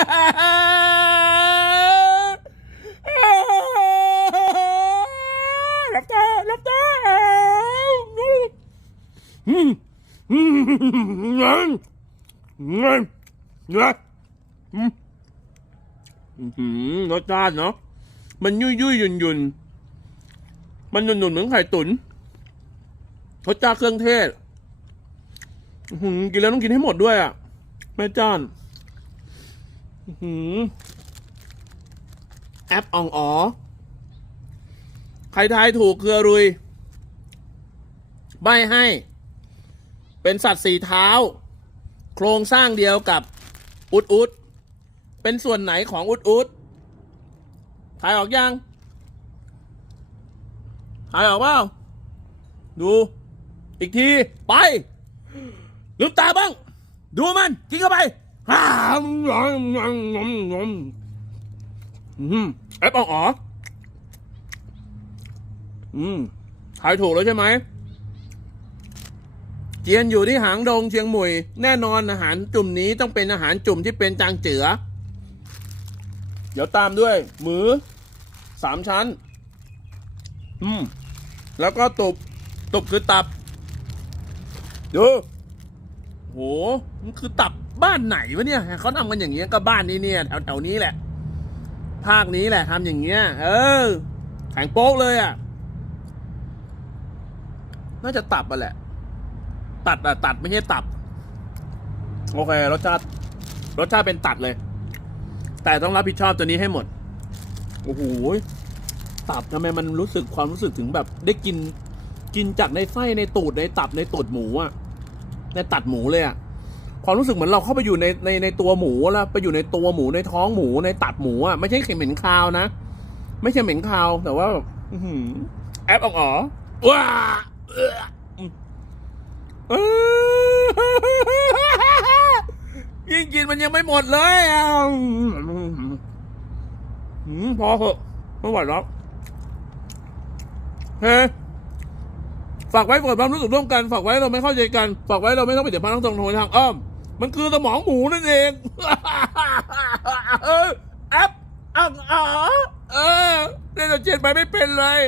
หลับตาหลับตาอืมอืมเงินเงินเงินอืมอืมรสชาติเนาะ มันยุ่ยยุ่ยยุ่นยุ่นมันหนุ่นหนุ่นเหมือนไข่ตุ๋นรสชาติเครื่องเทศกินแล้วต้องกินให้หมดด้วยอะ แม่จ้าน แอปอ่องอ๋อ ใครทายถูกคือรุย ใบให้ เป็นสัตว์สี่เท้า โครงสร้างเดียวกับอุดอุด เป็นส่วนไหนของอุดอุดทายออกยังทายออกเปล่า ดู อีกที ไปลืมตาบ้าง ดูมันกินเข้าไป ฮ่ามงออมงอมงอมอืมแอปอ่องอ๋ออืมทายถูกแล้วใช่ไหม เจียนอยู่ที่หางดงเชียงหมุย แน่นอนอาหารจุ่มนี้ต้องเป็นอาหารจุ่มที่เป็นจางเจือ เดี๋ยวตามด้วย หมือสามชั้น อืม แล้วก็ตุบ ตุบคือตับ ดู โห มันคือตับ บ้านไหนวะเนี่ยเขาทำกันอย่างเงี้ยก็บ้านนี้เนี่ยแถวแถวๆนี้แหละ ภาคนี้แหละทำอย่างเงี้ย เออแข็งโป๊กเลยอะ น่าจะตับอะแหละ ตัดอะตัดไม่ใช่ตับ โอเครสชาติรสชาติเป็นตัดเลย แต่ต้องรับผิดชอบตัวนี้ให้หมด โอ้โหตับทำไมมันรู้สึกความรู้สึกถึงแบบได้กิน กินจากในไส้ในตูดในตับในตูดหมูอะในตัดหมูเลยอะ ความรู้สึกเหมือนเราเข้าไปอยู่ในในในตัวหมูแล้วไปอยู่ในตัวหมูในท้องหมูในตัดหมูอะไม่ใช่เหม็นคาวนะ ไม่ใช่เหม็นคาว แต่ว่าแบบอื้อหือแอปอ่องอ๋อว้าเอื้ออืมเอ้อยิ่งกินมันยังไม่หมดเลยอะอืมพอเหอะไม่ไหวแล้วเฮ้ฝากไว้ก่อนความรู้สึกร่วมกัน ฝากไว้เราไม่เข้าใจกัน ฝากไว้เราไม่ต้องไปเดี๋ยวพันต้องตรงโทรทางอ้อม มันคือสมองหมูนั่นเองแอปอ่องอ๋อเออเล่นเจ็ดไปไม่เป็นเลย